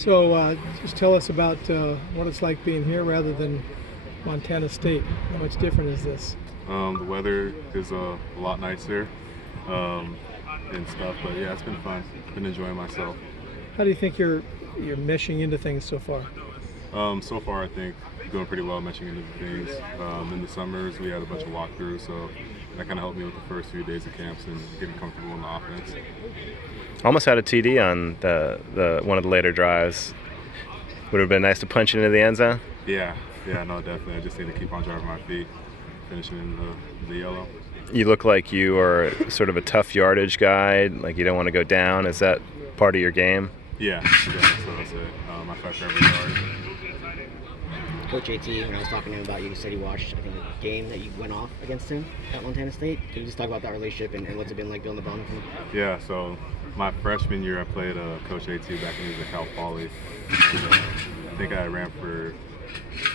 So just tell us about what it's like being here rather than Montana State. How much different is this? The weather is a lot nicer and stuff, but yeah, it's been fun. Been enjoying myself. How do you think you're meshing into things so far? So far, I think doing pretty well meshing into things. In the summers, we had a bunch of walkthroughs, so that kind of helped me with the first few days of camps and getting comfortable in the offense. Almost had a TD on the one of the later drives. Would it have been nice to punch into the end zone? Yeah, no, definitely. I just need to keep on driving my feet, finishing in the yellow. You look like you are sort of a tough yardage guy, like you don't want to go down. Is that part of your game? Yeah, that's what I said. I fight for every yard. Coach AT, when I was talking to him about you, he said he watched, I think, the game that you went off against him at Montana State. Can you just talk about that relationship and what's it been like building the bond with him? Yeah, so my freshman year, I played Coach AT back when he was at Cal Poly. I think I ran for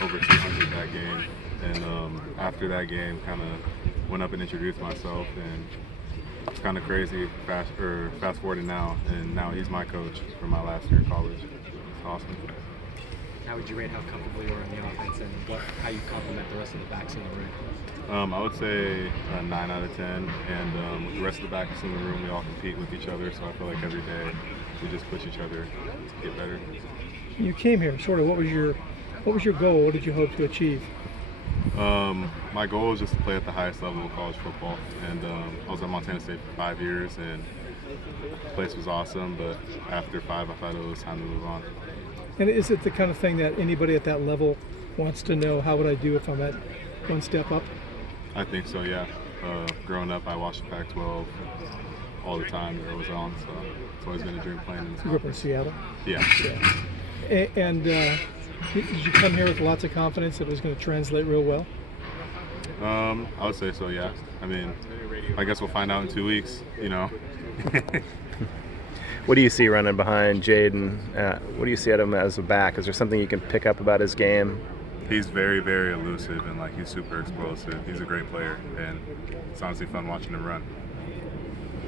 over 200 that game. And after that game, kind of went up and introduced myself. And it's kind of crazy, fast forwarding now. And now he's my coach for my last year in college. It's awesome. How would you rate how comfortable you are in the offense and how you complement the rest of the backs in the room? I would say a 9 out of 10. And with the rest of the backs in the room, we all compete with each other. So I feel like every day we just push each other to get better. You came here, sort of. What was your goal? What did you hope to achieve? My goal was just to play at the highest level of college football. And I was at Montana State for 5 years, and the place was awesome. But after 5, I thought it was time to move on. And is it the kind of thing that anybody at that level wants to know? How would I do if I'm at one step up? I think so, yeah. Growing up, I watched the Pac-12 all the time. It was on, so it's always been a dream playing in this. You grew up in Seattle? Yeah. And did you come here with lots of confidence that it was going to translate real well? I would say so, yeah. I mean, I guess we'll find out in 2 weeks, you know. What do you see running behind Jaden? What do you see at him as a back? Is there something you can pick up about his game? He's very, very elusive and he's super explosive. He's a great player, and it's honestly fun watching him run.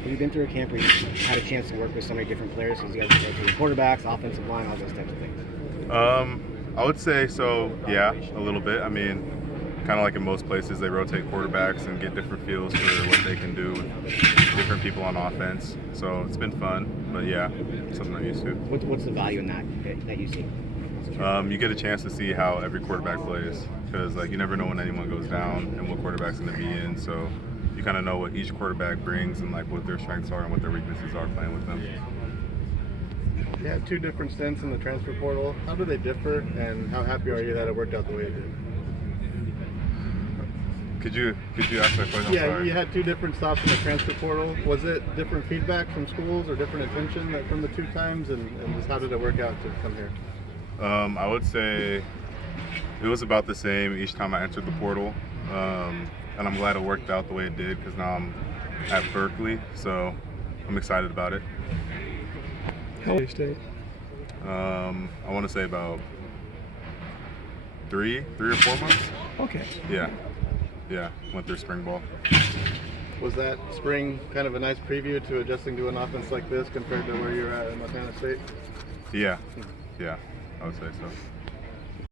Have you been through a camp where you had a chance to work with so many different players? Because you guys go through quarterbacks, offensive line, all those types of things. I would say so, yeah, a little bit. I mean, kind of like in most places, they rotate quarterbacks and get different feels for what they can do with different people on offense. So it's been fun, but yeah, something I'm used to. What's the value in that you see? You get a chance to see how every quarterback plays, because you never know when anyone goes down and what quarterback's going to be in. So you kind of know what each quarterback brings and what their strengths are and what their weaknesses are playing with them. You had 2 different stints in the transfer portal. How do they differ, and how happy are you that it worked out the way it did? Could you ask that question? Yeah, you had 2 different stops in the transfer portal. Was it different feedback from schools or different attention from the 2 times, and just how did it work out to come here? I would say it was about the same each time I entered the portal, and I'm glad it worked out the way it did, because now I'm at Berkeley, so I'm excited about it. How old are you, State? I want to say about 3 or 4 months. Okay. Yeah, went through spring ball. Was that spring kind of a nice preview to adjusting to an offense like this compared to where you're at Montana State? Yeah, I would say so.